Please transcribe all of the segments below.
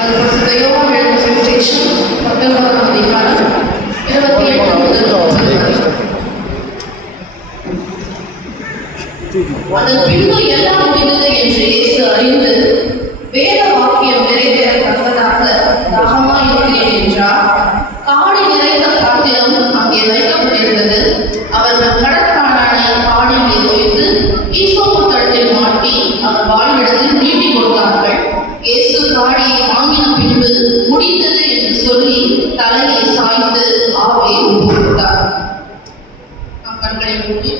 அது பரிசுத்த யோவான் எழுதின சுவிசேஷம் 19ஆம் அதிகாரம் 28 முதல் 30. அதன் பின்பு எல்லாம் முடிந்தது என்று இயேசு அறிந்து வேத வாக்கியம் நிறைவேறத்தக்கதாக தாகமாய் இருக்கிறேன் என்றார். காடி நிறைந்த பாத்திரம் அங்கே வைக்கப்பட்டிருந்தது. அவர்கள் கடற்காரனை காடியிலே தோய்த்து ஈசோப்பு தட்டில் மாட்டி அவர் வாளிடத்தில் நீட்டி கொடுத்தார்கள். இயேசு காடியை வாங்கின பின்பு முடிந்தது என்று சொல்லி தலையை சாய்த்து ஆவியை ஒப்புவித்தார். கண்களை மூடி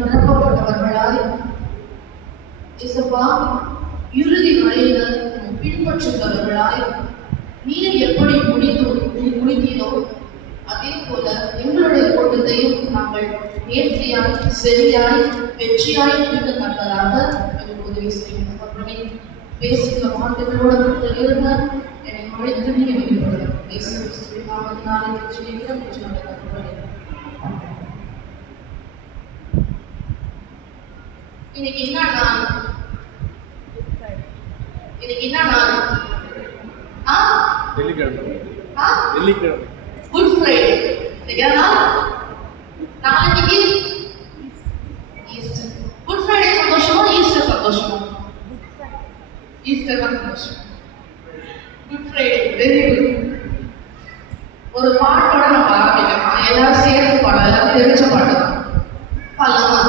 நிரப்பப்பட்டவர்களாய் இறுதி வரையில பின்பற்றுகிறவர்களாய் நீர் எப்படி முடித்தீரோ அதே போல எங்களுடைய ஓட்டத்தையும் நாங்கள் நேர்த்தியாய் சரியாய் வெற்றியாய் முடிக்கத்தக்கதாக எங்களுக்கு உதவி செய்யும். அப்படி பேசுகிற வார்த்தைகளோடு இருந்த என்னை அழைத்து நீங்கள் வெளிப்படுத்த இன்னைக்கு என்ன நாள்? Good Friday. நாளைக்கு ஈஸ்டர். குட் ஃப்ரைடே சந்தோஷமா? ஈஸ்டர் சந்தோஷமா? ஈஸ்டர் சந்தோஷம். Good Friday very good. ஒரு பாட்டோட நம்ம ஆரம்பிக்கலாம். எல்லாரும் சேர்ந்து பாடலாம். எல்லாரும் தெரிஞ்ச பாட்டு தான் பாடலாமா?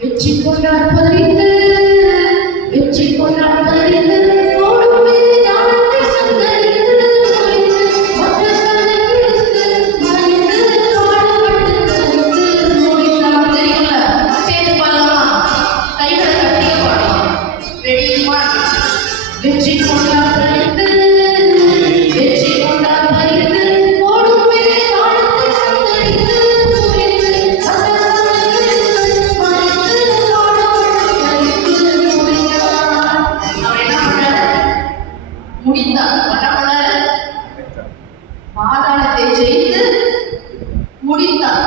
வெற்றி கொண்டாடுவதற்கு வெற்றி கொண்டாடுவதற்கு பாதாளத்தை ஜெயித்து முடித்தார்.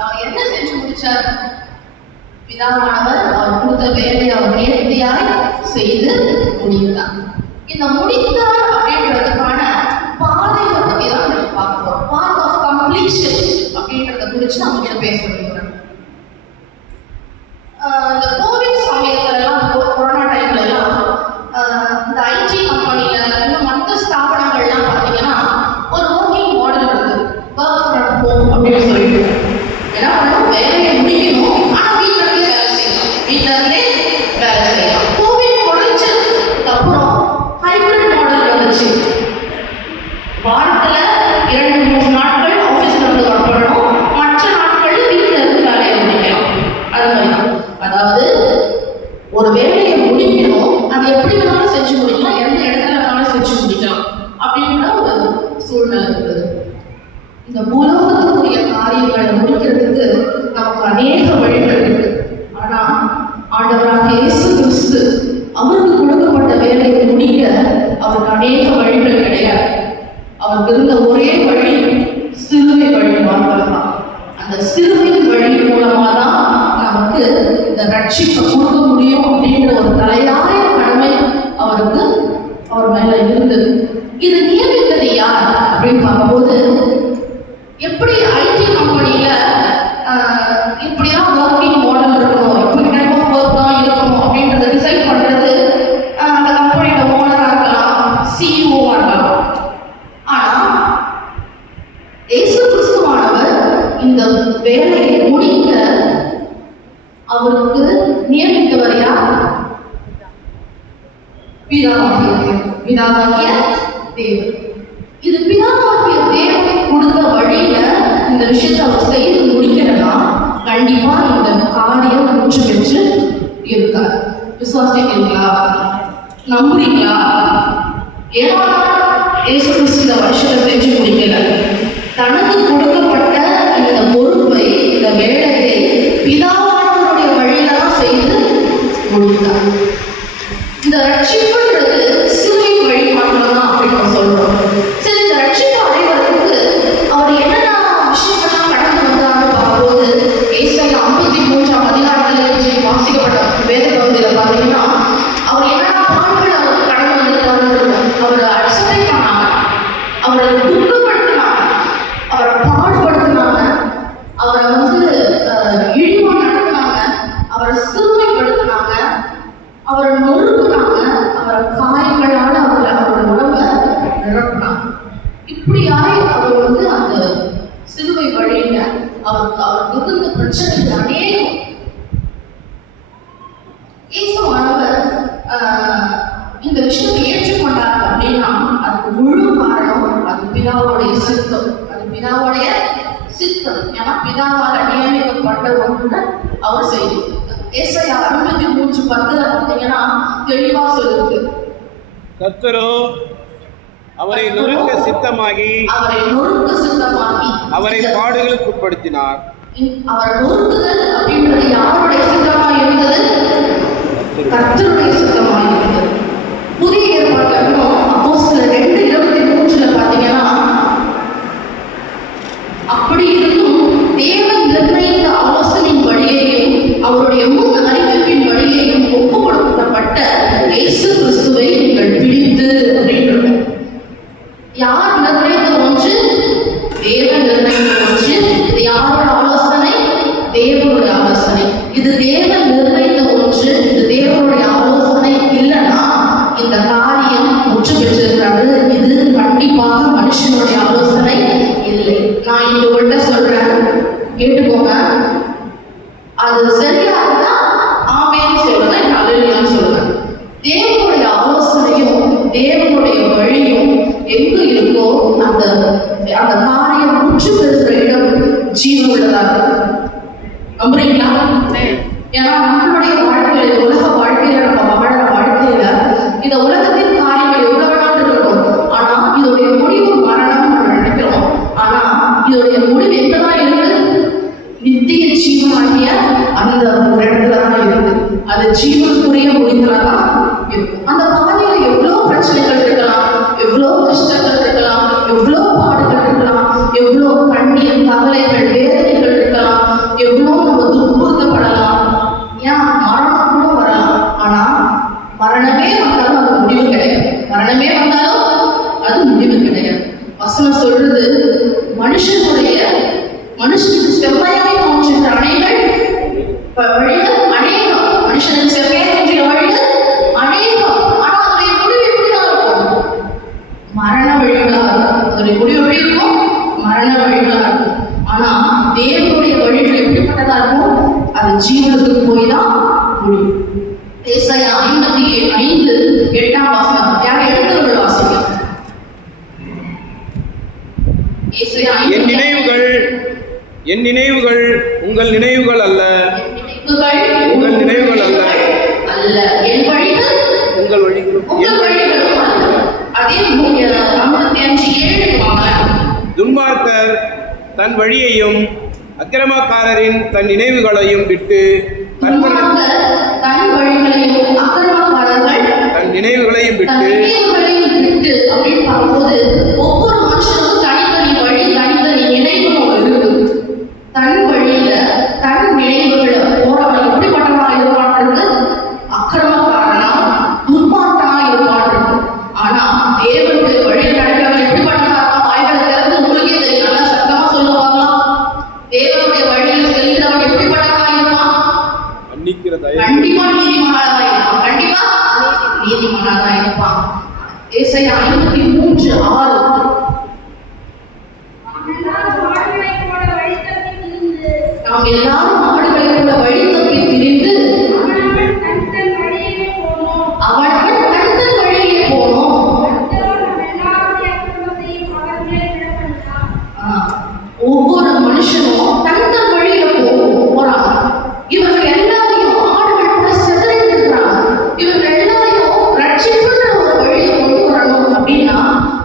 அவர் என்ன செஞ்சு முடிச்சார்? பிதாவானவர் அவர் கொடுத்த வேலையை அவர் நேர்த்தியாய் செய்து முடித்தார். இந்த முடித்தார் அப்படின்றதுக்கான பாதையை பற்றி தான் நம்ம பார்க்கிறோம். பாத் ஆஃப் கம்ப்ளீஷன் அப்படின்றத குறித்து நம்ம கிட்ட பேச முடியும். இந்த கோவிட் சமயத்துலலாம், கொரோனா டைம்ல எல்லாம் இந்த ஐடி கம்பெனில இன்னும் மற்ற ஸ்தாபனங்கள்லாம் பார்த்தீங்கன்னா ஒரு ஒர்க்கிங் மாடல் இருக்கு. ஒர்க் ஃப்ரம் ஹோம் அப்படின்னு சொல்லிட்டு என்ன பண்ணணும்? வேலையை முடிக்கணும், ஆனால் வீட்டில் இருந்தே வேலை செய்யலாம். கோவிட் முடிச்சதுக்கு அப்புறம் ஹைபிரிட் மாடல் வந்துச்சு. வாரத்தில் 2-3 நாட்கள் ஆஃபீஸில் இருந்து ஒர்க் பண்ணணும், மற்ற நாட்கள் வீட்டில் இருந்து வேலையை முடிக்கலாம். அது மாதிரி தான். அதாவது ஒரு வேலையை முடிக்கணும், அது எப்படி வேணாலும் செஞ்சு முடிக்கலாம், எந்த இடத்துல வேணாலும் செஞ்சு முடிக்கலாம் அப்படின்ற ஒரு சூழ்நிலை இருக்குது. இந்த பூலோகத்துக்குரிய காரியங்களை முடிக்கிறதுக்கு நமக்கு அநேக வழிகள் இருக்கு. ஆனா ஆண்டவராக இயேசு கிறிஸ்து அவருக்கு கொடுக்கப்பட்ட வேலையை முடிக்க அவருக்கு அநேக வழிகள் கிடையாது. அவருக்கு இருந்த ஒரே வழி சிலுவை வழி மாத்திரம் தான். அந்த சிலுவை வழி மூலமா தான் நமக்கு இந்த ரட்சிப்பை கொடுக்க முடியும் அப்படின்ற ஒரு தலையாய கடமை அவருக்கு அவர் மேல இருந்தது. இது நியமித்தது யார் அப்படின்னு பார்க்கும்போது, எப்படி ஐடி கம்பெனியில இப்படிதான் ஒர்க்கிங் மாடல் இருக்கணும், இப்படி டைப் ஆஃப் ஒர்க் தான் இருக்கணும் அப்படின்றத டிசைட் பண்றது அந்த கம்பெனியோட ஓனரா இருக்கலாம், சிஇஓவா இருக்கலாம். ஆனா இயேசு கிறிஸ்துவானவர் இந்த வேலையை முடிக்க அவருக்கு நியமித்தவர் யார்? பிதாவாகிய தேவன். இது பிதாவாகிய தேவன் கொடுத்த வழியில இந்த விஷயத்தை அவர் செய்து முடிக்கிறதா கண்டிப்பா இந்த காரியம் முற்று பெற்று இருக்காது. விசுவாசிக்கிறீங்களா? நம்புறீங்களா? ஏன்னா இயேசு கிறிஸ்து இந்த வருஷத்தை செஞ்சு முடிக்கல. தனக்கு கொடுக்கப்பட்ட இந்த பொறுப்பை, இந்த வேலையை பிதாவானவருடைய வழியில தான் செய்து முடித்தார். இந்த ரட்சிப்புன்றது சிலுவை வழி மாத்திரம் தான் அப்படின்னு சொல்றோம். சரி, இந்த ரட்சிப்பு அடைவதற்கு அவர் என்னென்ன விஷயங்கள்லாம் கடந்து வந்தாருன்னு பார்க்கும்போது, ஏசாயா 53ஆம் அதிகாரத்தில் வாசிக்கப்பட்ட வேத பகுதியில் பார்த்தீங்கன்னா அவர் என்னென்ன பாடுகள் அவர் கடந்து வந்திருக்காருன்னு அவர் அசட்டை பண்ணாங்க, அவரை துக்கப்படுத்தினாங்க, அவரை பாடுபடுத்தினாங்க, அவரை இழிவா நடத்தினாங்க, அவரை சிறுமைப்படுத்தினாங்க, அவரை நொறுக்குனாங்க, அவரை காயங்களால அவரோட உடம்பை நிரப்பினாங்க. இப்படியாய் அவர் அந்த சிலுவை வழியில அவர் மிகுந்த பிரச்சனைகள் அநேகம். இயேசுவானவர் இந்த விஷயத்தை ஏற்றுக்கொண்டார் அப்படின்னா அதுக்கு முழு காரணம் அது பிதாவுடைய சித்தம். அது பிதாவுடைய சித்தம். ஏன்னா பிதாவால் நியமிக்கப்பட்ட ஒன்று அவர் செய்திருக்கார். ஏசாயா 53:10 பார்த்தீங்கன்னா தெளிவா சொல்லுது, கர்த்தரோ அவரை நொறுக்க சித்தமாகி அவரை பாடுகளுக்கு உட்படுத்தினார். அவர் நொறுக்குதல் அப்படின்றது யாருடைய சித்தமாக இருந்தது? கர்த்தருடைய சித்தமாக இருந்தது. புதிய ஏற்பாட்டில் அப்போஸ்தலர் 2:23 பார்த்தீங்கன்னா, அப்படி இருந்தும் தேவன் நிர்ணயித்த ஆலோசனையின் வழியையும் அவருடைய முன் அறிவிப்பின் வழியையும் ஒப்பு கொடுக்கப்பட்ட இயேசு கிறிஸ்துவை நீங்கள் பிடித்து அப்படின்றது. யார் நிர்ணயித்த ஒன்று? தேவன் நிர்ணயித்த ஒன்று. இது யாரோட ஆலோசனை? தேவனுடைய ஆலோசனை. இது தேவன் நிர்ணயித்த ஒன்று. இது தேவனுடைய ஆலோசனை இல்லைன்னா இந்த காரியம் முற்று பெற்றிருக்கிறது. இது கண்டிப்பாக மனுஷனுடைய ஆலோசனை இல்லை. நான் இந்த உங்கள்கிட்ட சொல்றேன், கேட்டுக்கோங்க. அது சரியா இருந்தா ஆமேன்னு சொல்லுங்க, அல்லேலூயான்னு சொல்லுங்க. தேவனுடைய ஆலோசனையும் தேவனுடைய வழியும் எங்க இருக்கோ அந்த காரியம் முற்று பெறுகிற இடம் ஜீவன் உள்ளதாக. நம்புறீங்களா? ஏன்னா நம்மளுடைய வாழ்க்கையில, உலக வாழ்க்கையில, நம்ம வாழற வாழ்க்கையில இந்த உலகத்தின் காரியங்கள் எவ்வளவு வேணாலும் இருக்கட்டும், ஆனா இதோடைய முடிவு மரணம் நம்ம நினைக்கிறோம். ஆனா இதோடைய முடிவு எங்கதான் இருக்கு? நித்திய ஜீவனாகிய அந்த ஒரு இடத்துலதான் இருக்கு. அது ஜீவனுக்குரிய முடிவுலதான் இருக்கு. அந்த பாதையில எவ்வளவு பிரச்சனைகள் இருக்கலாம், எவ்வளவு கஷ்டங்கள் இருக்கலாம், எவ்வளவு பாடுகள் இருக்கலாம், எவ்வளவு கண்ணீர், கவலைகள், வேதனைகள் இருக்கலாம், எவ்வளவு நம்ம துன்புறுத்தப்படலாம், ஏன் மரணம் கூட வரலாம். ஆனா மரணமே வந்தாலும் அது முடிவு கிடையாது. மரணமே வந்தாலும் அது முடிவு கிடையாது. வசனம் சொல்றது, மனுஷனுக்கு செவ்வாயாய் தோன்றுகிற வழிகள் அநேகம், மனுஷனுக்கு செவ்வாய் தோன்றிய வழிகள் அநேகம். ஆனா அதனுடைய முடிவு எப்படிதான் இருக்கும்? மரண வழிகளா இருக்கும். அதனுடைய முடிவு எப்படி இருக்கும்? மரண வழிகளா இருக்கும். ஆனா தேவனுடைய வழிகள் எப்படிப்பட்டதா இருக்கும்? அது ஜீவனுக்கு போய் தான் முடியும். ஏசாயா 55:8 யாரை எடுத்தவர்கள் வாசிக்கலாம். என் நினைவுகள் உங்கள் நினைவுகள் அல்ல, உங்கள் நினைவுகள் அல்ல, என் வழிகள் உங்கள் வழிகளும் அல்ல. அதே 55:7 துன்மார்க்கர் தன் வழியையும் அக்கிரமக்காரரின் தன் நினைவுகளையும் விட்டு தன் வழிகளையும் அக்கிரமக்காரர்கள் தன் நினைவுகளையும் விட்டு அப்படின்னு பார்க்கும்போது ஒவ்வொரு மனுஷனுடைய ஏசாயா 53:6. நாம் எல்லாரும் ஆடுகளைப் போல வழி தப்பி திரிந்து அவனவன் தன் தன் வழியிலே போனோம். ஒவ்வொரு மனுஷனும் தன் தன் வழியில போறாங்க. இவர்கள் எல்லாரையும் ஆடுகள் கூட சிதறிட்டு இருக்கிறாங்க. இவர்கள் எல்லாரையும் ரட்சிப்புன்ற ஒரு வழியை கொண்டு வரணும் அப்படின்னா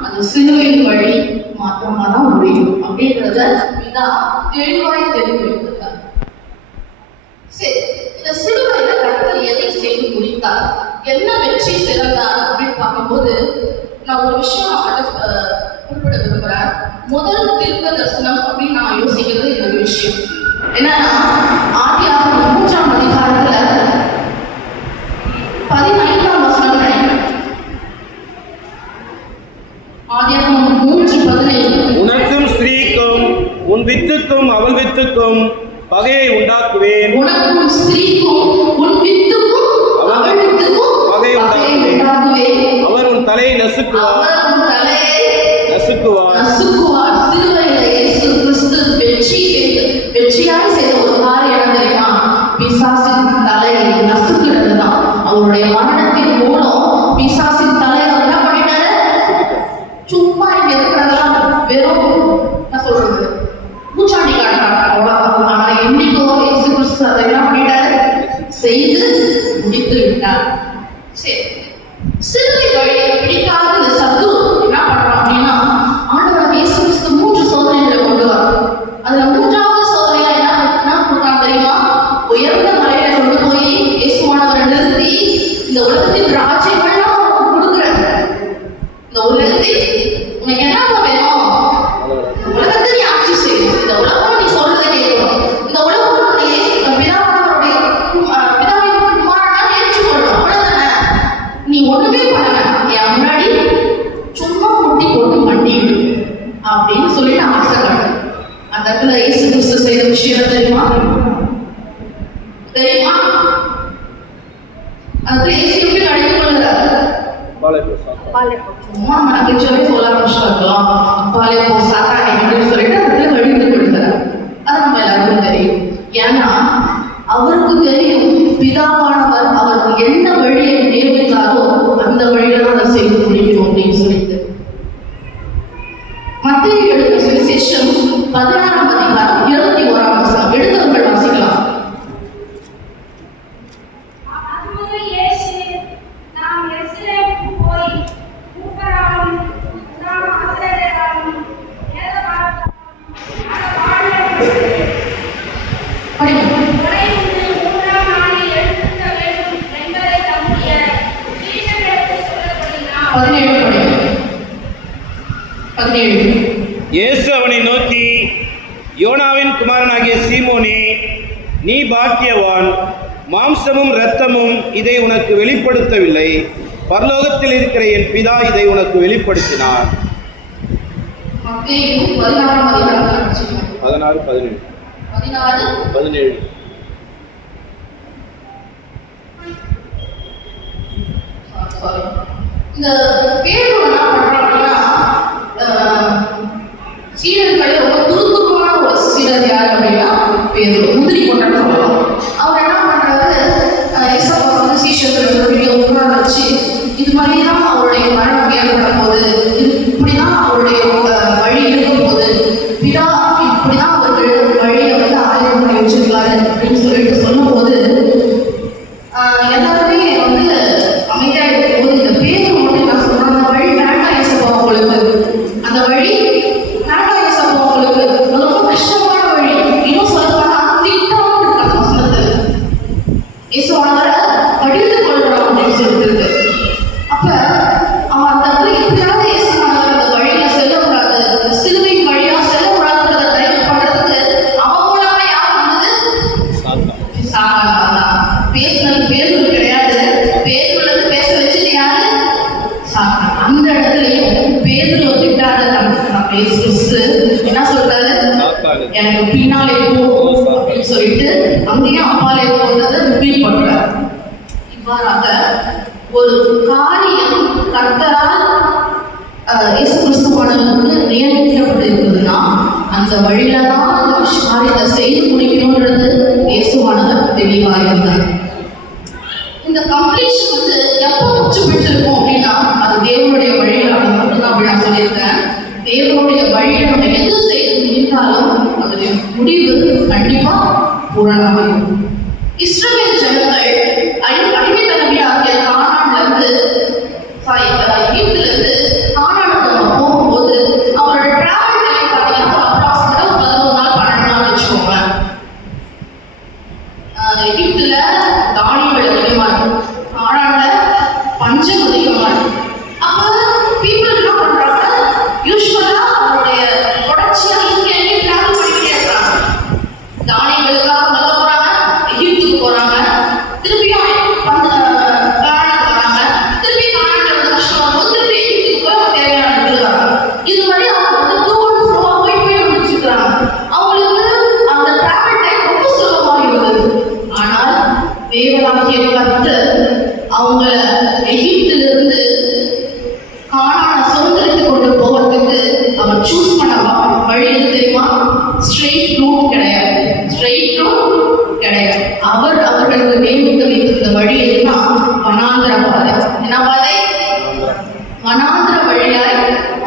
அது சிலுவையின் வழி மாத்திரமா தான் முடியும் அப்படின்றத இதான் தெளிவாய் தெரிவித்திருக்கிறார். சரி, இந்த சிலுவையில கர்த்தர் எதை செய்து முடித்தார், என்ன வெற்றி சிறந்தார் அப்படின்னு பார்க்கும்போது நான் ஒரு விஷயம் குறிப்பிட விரும்புகிறேன். முதல் தீர்க்க தரிசனம் அப்படின்னு நான் யோசிக்கிறது இந்த ஒரு விஷயம் என்னன்னா, ஆதியாகமம் 3ஆம் அதிகாரத்துல 15ஆம் வசனம் நினைக்கிறேன். ஆதியாகமம் 3:15. உனக்கும் ஸ்திரீக்கும் உன் வித்துக்கும் அவள் வித்துக்கும் பகையை உண்டாக்குவேன். உனக்கும் ஸ்திரீக்கும் உன் வித்துக்கும் அவள் வித்துக்கும் பகையை உண்டாக்குவேன். அவர் உன் தலையை நசுக்குவார். அவர் உன் தலையை நசுக்குவார். சிலுவையில இயேசு கிறிஸ்து வெற்றியாய் செய்த ஒரு காரியம் என்ன தெரியுமா? பிசாசின் தலையை நசுக்குறதுதான். அவருடைய மரணத்தின் மூலம் பிசாசின் தலையை அவர் என்ன பண்ணிட்டாரு? சும்மா இங்க இருக்கிறதெல்லாம் வெறும் என்ன சொல்றது, பூச்சாண்டி காட்டுறாங்க அவ்வளவுதான். ஆனா என்னைக்கோ இயேசு கிறிஸ்து அதை என்ன பண்ணிட்டாரு? செய்து முடித்து விட்டார். சரி, சிலுவை வழியை பிடிக்காத இந்த சத்துரு என்ன பண்றான் அப்படின்னா, ஆண்டவர் இயேசு கிறிஸ்து 3 சோதனைகளை கொண்டு வரான். அதுல 3ஆவது சோதனையா என்ன கொடுத்தாங்க தெரியுமா? உயர்ந்த மலையில கொண்டு போய் இயேசுவானவரை நிறுத்தி இந்த உலகத்தின் ராஜ்யங்கள்லாம் அவனுக்கு கொடுக்குறேன். இந்த உலகத்தை உனக்கு என்ன வேணும்? உலகத்தை நீ ஆட்சி செய்யணும். இந்த உலகம் நீ சொல்றதை கேட்கணும். இந்த உலகத்தினுடைய பிதாவினுடைய பிதாவின் குமாரனா ஏற்றுக்கொள்ளணும். அவ்வளவுதானே? நீ ஒண்ணுமே பண்ணல, என் முன்னாடி சும்மா முட்டி போட்டு மண்டிடு அப்படின்னு சொல்லிட்டு ஆசைப்பட்டேன். அந்த இடத்துல இயேசு கிறிஸ்து செய்த விஷயம் தெரியுமா? அதுல இயேசு எப்படி கடிந்து கொள்கிறார்? சும்மா மனக்கிச்சவே சொல்ல ஆரம்பிச்சிருக்கலாம். பாலே போ சாத்தானே அப்படின்னு சொல்லிட்டு அதுல கடிந்து கொள்கிறார். அது நம்ம எல்லாருக்கும் தெரியும். ஏன்னா அவருக்கு தெரியும் பிதாவானவர் அவருக்கு என்ன வழியை நியமித்தாரோ அந்த வழியில தான் அதை செய்து முடிக்கணும் அப்படின்னு சொல்லிட்டு. மத்தேயு எழுதின சுவிசேஷம் 16ஆம் அதிகாரம் 21ஆம் வசனம் எடுத்தவர்கள் வாசிக்கலாம். இயேசு அவனை நோக்கி, யோனாவின் குமாரனாகிய சீமோனே, நீ பாக்கியவான். மாம்சமும் இரத்தமும் இதை உனக்கு வெளிப்படுத்தவில்லை, பரலோகத்தில் இருக்கிற என் பிதா இதை உனக்கு வெளிப்படுத்தினார். 16:17. இந்த பேதுரு என்ன பண்றான் அப்படின்னா, சீடர்களை ரொம்ப துருதுருவான ஒரு சீடர் யார் அப்படின்னா பேதுரு, முந்திரி கொண்டான்னு சொல்லலாம். அவர் என்ன பண்றாரு, ஏசப்பா வந்து சீஷர்களை உட்கார வச்சு இது மாதிரிதான் அவருடைய மரணம் ஏற்படும் போது, இப்படிதான் அவருடைய வழி இருக்கும் போது, பிதா இப்படிதான் அவர்கள் வழியை வந்து ஆயுதம் பண்ணி வச்சிருக்காரு அப்படின்னு சொல்லிட்டு சொல்லும் போது எல்லாருமே வந்து அமைதியா இருக்கும் போது இந்த பேதுரு மட்டும் என்ன சொல்றாங்க, அந்த வழி வேண்டாம் ஏசப்பா உங்களுக்கு, அந்த வழி வேண்டாம் ஏசப்பா உங்களுக்கு, அது ரொம்ப கஷ்டமான வழி, இன்னும் சொல்லப்போனா திட்டம் இருக்கு அந்த வசனத்துல. இயேசுவானவரை கடிந்து கொள்றோம் அப்படின்னு சொல்லிட்டு இருக்கு. அப்ப அவன் அந்த இடத்துல எப்படியாவது இயேசுவானவர் அந்த வழியில செல்லக்கூடாது, சிலுவை வழியா செல்லக்கூடாதுன்றதை தயவு பண்றதுக்கு அவன் மூலமா யார் வந்தது? சாத்தான் வந்தான். பேசுனது பேதுரு கிடையாது, பேதுருல பேச வச்சது யாரு? சாத்தான். அந்த இடத்துலயும் பேதுரு திட்டாத இயேசு கிறிஸ்து என்ன சொல்றாரு? எனக்கு பின்னாலே போ அப்படின்னு சொல்லிட்டு அங்கேயும் அப்பாலே போன்றதை ரிப்பீட் பண்றாரு. இவ்வாறாக ஒரு காரியம் கர்த்தரால் இயேசு கிறிஸ்துவானவருக்கு நியமிக்கப்பட்டிருக்குதுன்னா அந்த வழியில தான் அந்த காரியத்தை செய்து முடிக்கணும்ன்றது இயேசுவானவர் தெளிவாக இருந்தார். இந்த கம்ப்ளீஷன் வந்து எப்போ முற்று பெற்றிருக்கும் அப்படின்னா அது தேவனுடைய வழியில மட்டும்தான் அப்படி நான் சொல்லியிருக்கேன். தேவனுடைய வழியில நம்ம எது செய்து முடித்தாலும் அதனுடைய முடிவு கண்டிப்பா பூரணமாகும். இஸ்ரவேல் ஜனங்கள் அடிமைத்தனமையாகிய கானான்ல இருந்து எகிப்துல இருந்து கானானுக்கு நம்ம போகும்போது அவரோட டிராவல் டைம் பார்த்தீங்கன்னா அப்ராக்சிமேட்டா 11 நாள் 12 நாள் வச்சுக்கோங்க. எகிப்துல தானியங்கள் அதிகமா இருக்கும், கானான்ல பஞ்சம் அதிகமா இருக்கும். அப்ப பீப்புள் என்ன பண்றாங்க, யூஸ்வலா அவருடைய தொடர்ச்சியா இங்க டிராவல் பண்ணிக்கிட்டே இருக்காங்க. தானியங்களுக்காக சொல்ல போறாங்க, எகிப்துக்கு போறாங்க, திருப்பியும் கானானுக்கு வராங்க, திருப்பி கானான்ல வந்து கஷ்டம் வரும்போது திருப்பி எகிப்துக்கு போய் தேவையான எடுத்துக்கிறாங்க. இது மாதிரி அவங்க வந்து டூ அண்ட் ஃப்ரோவா போய் முடிச்சுக்கிறாங்க. அவங்களுக்கு அந்த டிராவல் டைம் ரொம்ப சுலபமாக இருந்தது. ஆனால் தேவனாகிய கர்த்தர் அவங்கள எகிப்திலிருந்து கானானை சுதந்திரித்து கொண்டு போவதற்கு அவர் சூஸ் பண்ண வழி எது தெரியுமா? ஸ்ட்ரெயிட் ரூட் கிடையாது, ஸ்ட்ரெயிட் ரூட் கிடையாது. அவர் அவர்களுக்கு நியமித்து வைத்திருந்த வழி எதுனா வனாந்திர பாதை. என்ன பாதை? வனாந்திர வழியாய்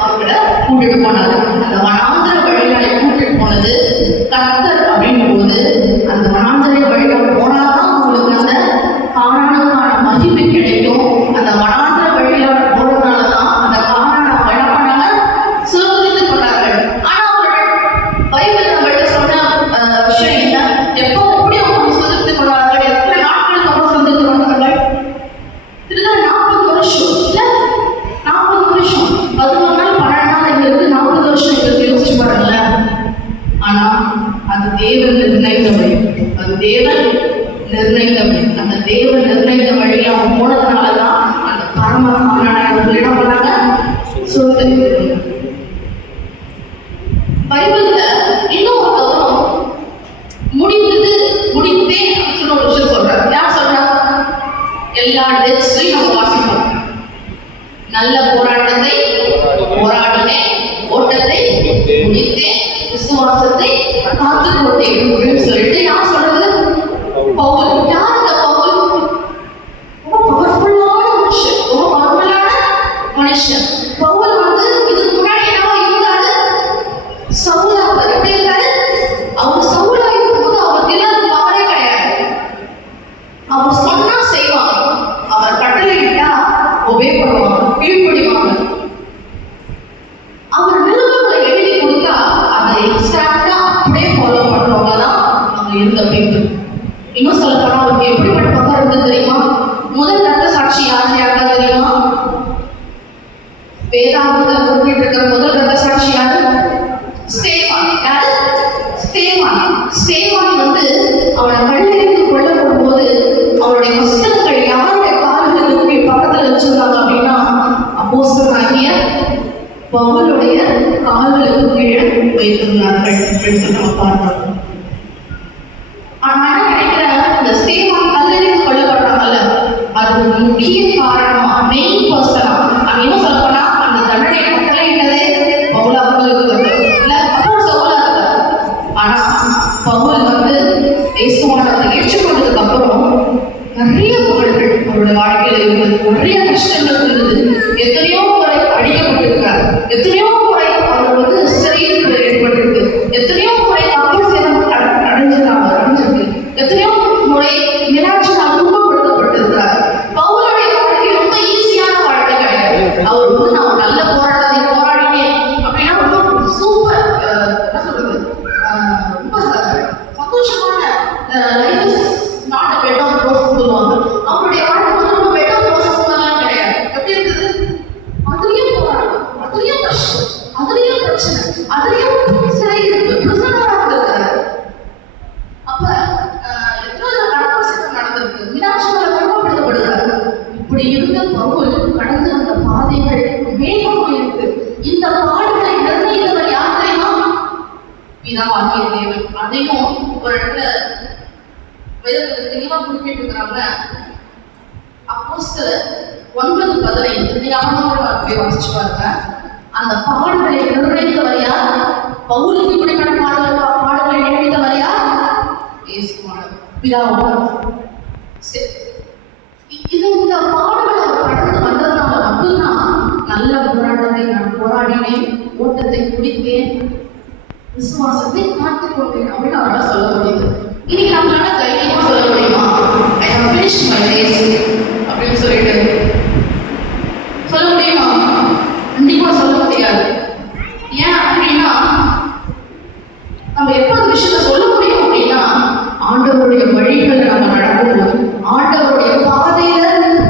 அவர்களை கூட்டிட்டு போனாரு. அந்த வனாந்திர வழியாய் கூட்டிட்டு போனது கர்த்தர் அப்படின்னும் போது அந்த வனாந்திர வழியாய் போனாதான் அவங்களுக்கு அந்த கானானுக்கான மகிமை கிடைக்கும். அந்த வனாந்திர வழியாய் போனதுனாலதான் அந்த கானானை என்ன பண்ணாங்க, சுதந்திரித்து கொண்டார்கள். ஆனா அவர்கள் பைபிள் நம்மள்ட்ட சொன்ன விஷயம் என்ன, எப்போ எப்படி அவங்க சுதந்திரித்து கொண்டார்கள், எத்தனை நாட்களுக்கு அவங்க சுதந்திரித்து கொண்டார்கள்? திருதான் 40 வருஷம் இல்ல, 40 வருஷம், 11 நாள் 12 நாள் எங்களுக்கு 40 வருஷம் எங்களுக்கு யோசிச்சு பாருங்களேன். ஆனா அது தேவன் நிர்ணயித்த வழி, அது தேவன் நிர்ணயித்த வழி. அந்த தேவன் நிர்ணயித்த வழியை அவங்க போனதுனாலதான் அந்த பரம கானானை அவர்கள் என்ன பண்ணாங்க, சுதந்திரித்து. பைபிள்ல இன்னும் ஒரு கவனம் முடிந்தது முடித்தேன் அப்படின்னு சொன்ன ஒரு விஷயம் சொல்றாரு. யார் சொல்றா? எல்லா டெக்ஸ்டையும் நம்ம வாசிப்போம். நல்ல போராட்டத்தை போராடினேன், ஓட்டத்தை முடித்தேன், விசுவாசத்தை காத்துக்கொண்டேன் அப்படின்னு சொல்லிட்டு யார் சொல்றது? பவுல். யார் இந்த பவுல்? ரொம்ப பவர்ஃபுல்லான மனுஷன், ரொம்ப பவர்ஃபுல்லான மனுஷன். பவுல் வந்து இதுக்கு முன்னாடி என்னவா இருந்தாரு? சவுலா. எப்படி இருந்தாரு? அவர் சவுலா இருக்கும்போது அவர் தினம் பவரே கிடையாது. அவர் சொன்னா செய்வாங்க, அவர் கட்டளையிட்டா ஒபே பண்ணுவாங்க, கீழ்ப்படிவாங்க. அவர் நிருபங்களை எழுதி கொடுத்தா அதை எக்ஸாக்டா அப்படியே ஃபாலோ பண்றவங்க தான் அவங்க இருந்த பீப்புள். இன்னும் சொல்ல போனா அவருக்கு எப்படிப்பட்ட பக்கம் இருந்து தெரியுமா? முதல் ரத்த சாட்சி யாருக்கா தெரியுமா? வேதாந்தத்தில் குறிப்பிட்டு இருக்கிற முதல் ரத்த சாட்சி யாரு? ஸ்தேவான். யாரு? ஸ்தேவான். ஸ்தேவான் வந்து அவனை கல்லெறிந்து கொல்லப்படும் போது அவனுடைய வஸ்திரங்கள் யாருடைய கால்களுக்கு பக்கத்துல வச்சிருந்தாங்க அப்படின்னா அப்போஸ்தலனாகிய பவுலுடைய கால்களுக்கு கீழே வைத்திருந்தார்கள் அப்படின்னு சொல்லி நம்ம பார்த்தோம். ஆனா நினைக்கிறேன், இந்த ஸ்தேவான் கல்லெறிந்து கொல்லப்படுறாங்கல்ல, அது முக்கிய காரணமா, மெயின் பர்சனா, அங்க என்ன சொல்ல போனா அந்த தண்டனை கட்டளையிட்டதே பவுலாக இருக்கிறது இல்ல, அப்புறம் சவுலா இருக்காரு. ஆனா பவுல் வந்து இயேசுவானவரை ஏற்றுக்கொண்டதுக்கு அப்புறம் நிறைய புகழ்கள் அவருடைய வாழ்க்கையில இருந்தது, நிறைய கஷ்டங்கள் இருந்தது. எத்தனையோ முறை அடிக்கப்பட்டிருக்கார், எத்தனையோ முறை அவர் வந்து சிறையில் ஏற்பட்டிருக்கு, எத்தனையோ முறை மக்கள் சேதம் அடைஞ்சிருக்கு, எத்தனையோ முறை நிராட்சியால் துன்பப்படுத்தப்பட்டிருக்கிறார். பவுலுடைய வாழ்க்கை ரொம்ப ஈஸியான வாழ்க்கை கிடையாது. அவர் வந்து நான் நல்ல போராட்டத்தை போராடினேன் அப்படின்னா ரொம்ப சூப்பர், என்ன சொல்றது, ரொம்ப சந்தோஷமான life is not a bed of roses சொல்லுவாங்க. அவருடைய வாழ்க்கை வந்து ரொம்ப பெட் ஆஃப் ரோசஸ் மாதிரிலாம் கிடையாது. எப்படி இருந்தது? அதுலயும் போராட்டம், அதுலயும் கஷ்டம், அதுலயும் பிரச்சனை, அதுலயும் சிறை இருக்கு, பிரிசனரா இருந்திருக்காரு. அப்ப எத்தனை நடப்பு நடந்திருக்கு, மீனாட்சியால குழப்பப்படுத்தப்படுகிறார். இப்படி இருந்த பவுல் கடந்து வந்த பாதைகள் வேகமா இருக்கு. இந்த பாடுகளை நிர்ணயித்தவர் யார் தெரியுமா? பிதாவாகிய தேவன். அதையும் ஒரு இடத்துல வேதத்துல தெளிவா குறிப்பிட்டிருக்கிறாங்க. அப்போஸ்தலர் 9:15 நீங்க அவங்களோட வாசிச்சு பாருங்க. அந்த பாடுகளை நிர்ணயித்தவர் யார்? பவுலுக்கு இப்படிப்பட்ட பாடுகளை நியமித்தவர் யார்? இயேசுவானவர், பிதாவானவர். இந்த பாடுகளை அவர் கடந்து வந்ததுனால மட்டும்தான் நல்ல போராட்டத்தை நான் போராடினேன், ஓட்டத்தை முடித்தேன், விசுவாசத்தை காத்துக் கொண்டேன் அப்படின்னு அவரால் சொல்ல முடியுது. இன்னைக்கு நம்மளால தைரியமா சொல்ல முடியுமா? I have finished my race அப்படின்னு சொல்லிட்டு சொல்ல முடியுமா? கண்டிப்பா சொல்ல முடியாது. ஏன் அப்படின்னா நம்ம எப்ப அந்த விஷயத்த சொல்ல முடியும் அப்படின்னா ஆண்டவருடைய வழிகளை நம்ம நடக்கும்போது, ஆண்டவருடைய பாதையில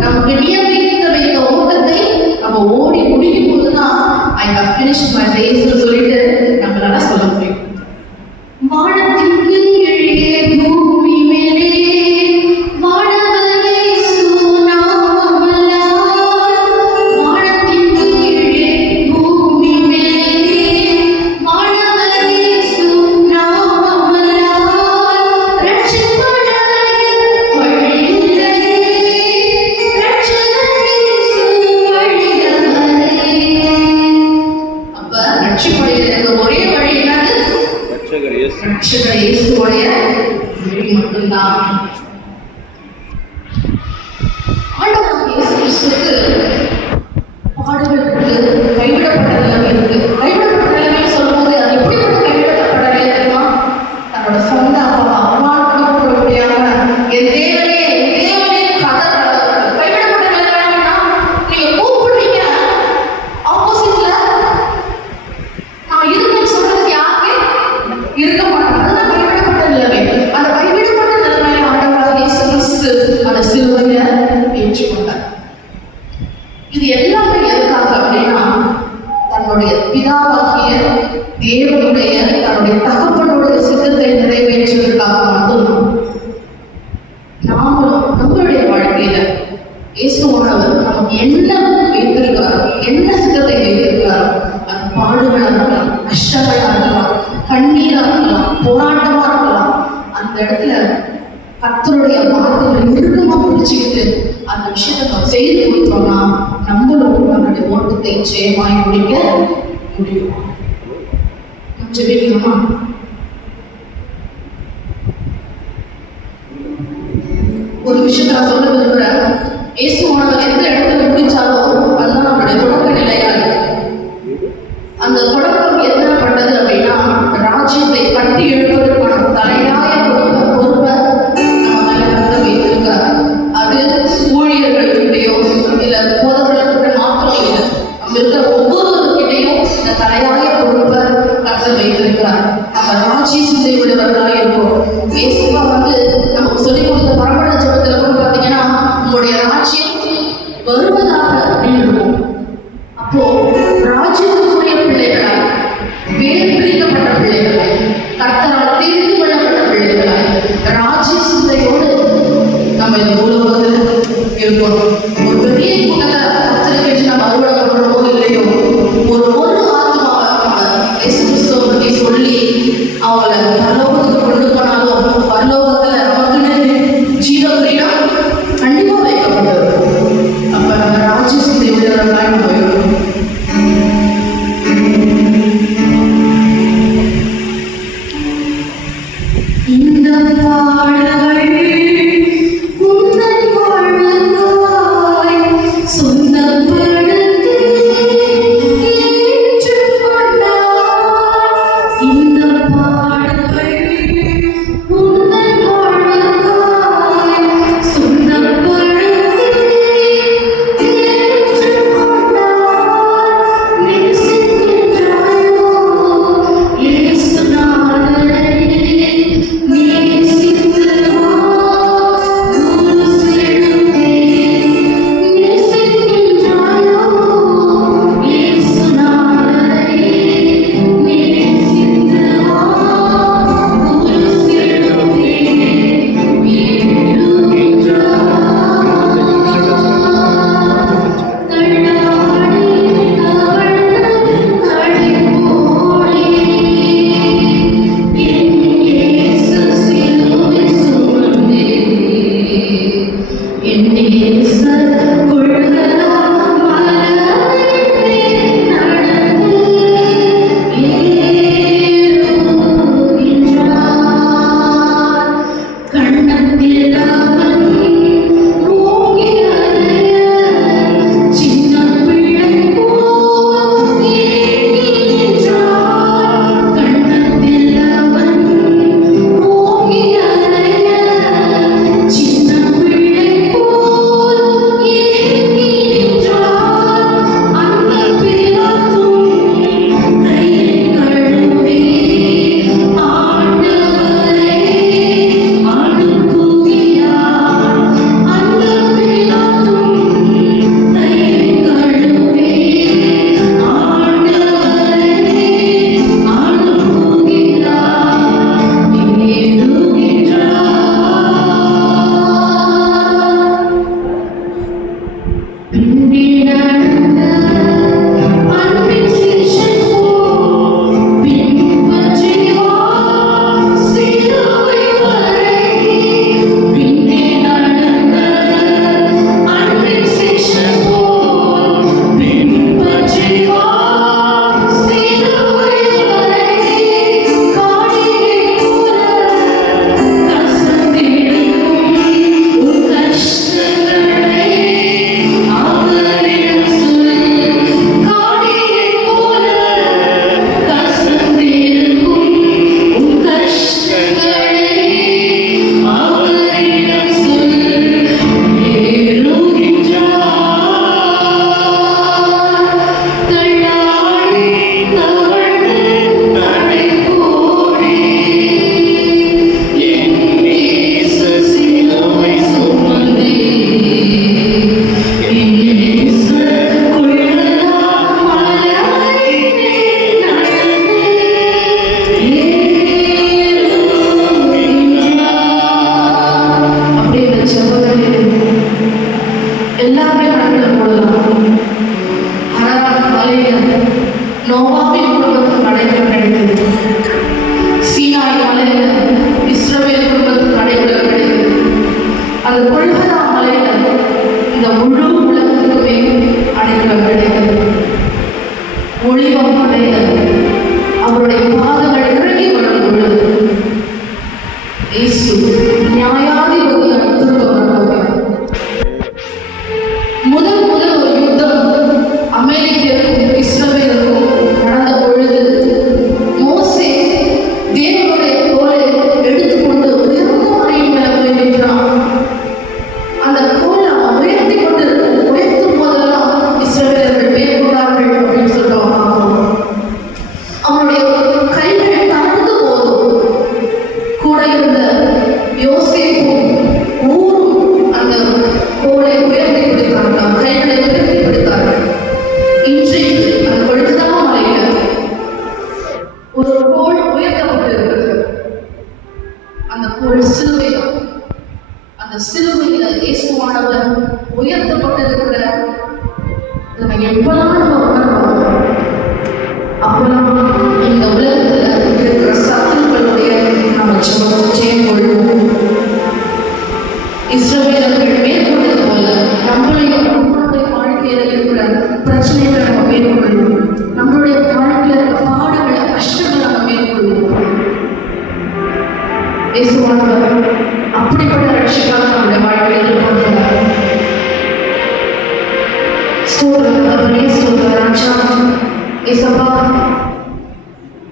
நமக்கு நியமித்த வைத்த ஓட்டத்தை நம்ம ஓடி முடிக்கும் போதுதான் I have finished my race சொல்லிட்டு நம்மளால சொல்ல முடியும். வானத்தின் கீழே பூமி மேலே வானவர் இயேசு நாமமல்லால், வானத்தின் கீழே பூமி மேலே வானவர் இயேசு நாமமல்லால், ரட்சிப்படைய வழியில்லையே, ரட்சகர் இயேசு வழியவரே. அப்ப ரட்சிப்படைகிறதுக்கு ஒரே வழி என்னது? ரட்சகர் இயேசுவுடைய வழி மட்டும்தான். ஆண்டவராகிய இயேசு கிறிஸ்துவுக்கு பாடுகள் இருக்கு, கைவிடப்பட்ட நிலைமை இருக்கு. கைவிடப்பட்ட நிலைமைன்னு சொல்லும்போது அது எப்படிப்பட்ட கைவிடப்பட்ட நிலை தெரியுமா? தன்னோட சொந்த அம்மா கூட முடியாம என் தேவனே கதறாரு. கைவிடப்பட்ட நிலைமைனா நீங்க கூப்பிடுறீங்க, ஆப்போசிட்ல நான் இருக்கேன்னு சொல்றதுக்கு யாருமே இருக்க மாட்டாங்க. அதுதான் கைவிடப்பட்ட நிலைமை. அந்த கைவிடப்பட்ட நிலைமையில ஆண்டவராகிய இயேசு கிறிஸ்து அந்த சிலுவையை ஏற்றுக்கொண்டார். இது எல்லாமே எதுக்காக அப்படின்னா தன்னுடைய பிதாவாகிய தேவனுடைய தன்னுடைய தகப்பனுடைய சித்தத்தை நிறைவேற்றுவதற்காக மட்டும்தான். நாமளும் நம்மளுடைய வாழ்க்கையில இயேசுவானவர் நமக்கு என்ன வைத்திருக்கிறாரோ, என்ன சித்தத்தை வைத்திருக்கிறாரோ, அது பாடுகளா இருக்கலாம், கஷ்டங்களா இருக்கலாம், கண்ணீரா இருக்கலாம், போராட்டமா இருக்கலாம், அந்த இடத்துல கர்த்தருடைய வார்த்தைகளை இறுக்கமா பிடிச்சுக்கிட்டு அந்த விஷயத்தை நம்ம செய்து கொடுத்தோம்னா நம்மளும் நம்மளுடைய ஓட்டத்தை ஜெயமாய் முடிக்க முடியும். நம்ம ஜெபிக்கலாமா? ஒரு விஷயத்தை நான் சொல்ல விரும்புறேன். இயேசுவானவர் எந்த இடத்துல முடிச்சாரோ அதுதான் நம்மளுடைய தொடக்க நிலையா இருக்கு. அந்த தொடக்கம் என்ன பண்ணது அப்படின்னா ராஜ்யத்தை கட்டி எழுப்பதற்கான தலையாய பொறுப்பை நம்ம மேல கர்த்தர் வைத்திருக்கிறார். அது ஊழியர்கள்கிட்டையோ இல்ல போதவர்கள்கிட்ட மாத்திரம் இல்லை, நம்ம இருக்கிற ஒவ்வொருவர்கிட்டையும் இந்த தலையாய பொறுப்பை கர்த்தர் வைத்திருக்கிறார். நம்ம ராஜ்ய சிந்தை உள்ளவர்களாக இருக்கோம். இயேசுவா நமக்கு சொல்லிக் கொடுத்த பரம்பரை ஜெபத்துல கூட பார்த்தீங்கன்னா உங்களுடைய ராஜ்யம் வருவதாக அப்படின்னு இருக்கும். அப்போ ராஜ்யத்துக்குரிய பிள்ளைகளாய், வேறு பிரிக்கப்பட்ட பிள்ளைகளாய், கர்த்தரால் தெரிந்து கொள்ளப்பட்ட பிள்ளைகளாய், ராஜ்ய சிந்தையோடு நம்ம இந்த உலகத்தில் இருக்கணும். ஒரு பெரிய கூட்டத்தை கர்த்தருக்கு நம்ம அறுவடை பண்றோமோ இல்லையோ, ஒரு ஆத்மாவை நம்ம இயேசு கிறிஸ்துவை பற்றி சொல்லி அவங்களை பரலோகத்துக்கு கொண்டு போனாலும் பரலோகத்துல நமக்குன்னு ஜீவகிரீடம் கண்டிப்பா வைக்கப்பட்டது. அப்ப நம்ம ராஜ்ய சிந்தை உள்ளவர்களாய் நம்ம இருக்கணும். இந்த பாடல்கள் உந்தன் வாழ்வாய் சொந்தப்படுத்தி ஏற்றுக்கொண்டார். இந்த பாடல்கள்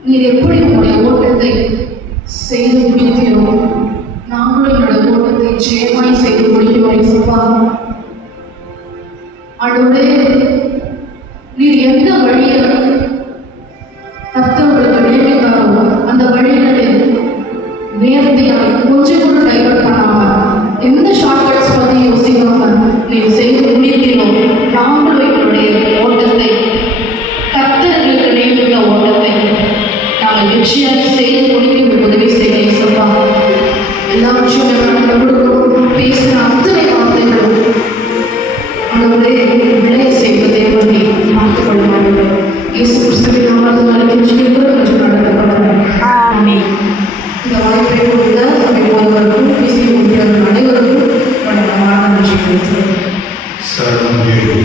நீர் எப்படி உங்களுடைய ஓட்டத்தை செய்து முடித்தீரோ நாங்களும் என்னுடைய ஓட்டத்தை ஜெயமாய் செய்து முடிக்கிறோம் இயேசுவா. ஆண்டவரே, நீர் எந்த வழியை கர்த்தர்களுக்கு நியமித்தாரோ அந்த வழிகளை நேர்த்தியாக கொஞ்சம் கூட டைவர்ட் பண்ணாம எந்த ஷார்ட்கட்ஸ் பற்றி யோசிக்காம நீர் செய்து முடிக்கிறோம். நாங்களும் எங்களுடைய ஓட்டத்தை கர்த்தர்களுக்கு நியமித்த ஓட்டத்தை நாங்கள் வெற்றியாக செய்து முடிக்க உதவி செய்ய இயேசுவா. எல்லாவற்றையும் நாங்கள் கொடுக்கிறோம். பேசுகிற அத்தனை வார்த்தைகளும் ஆண்டவரே விளைய செய்த தேவனை மாற்றிக்கொள்ள வேண்டும். இயேசு கிறிஸ்துவின் நாமத்தினாலே ஜெபிக்கிறோம் என்று நடத்தப்படுகிறோம். ஆமென். இந்த வாய்ப்பை கொடுத்த சபை போதவர்களுக்கும் பேசி முடித்தவர்கள் அனைவருக்கும் நன்றி.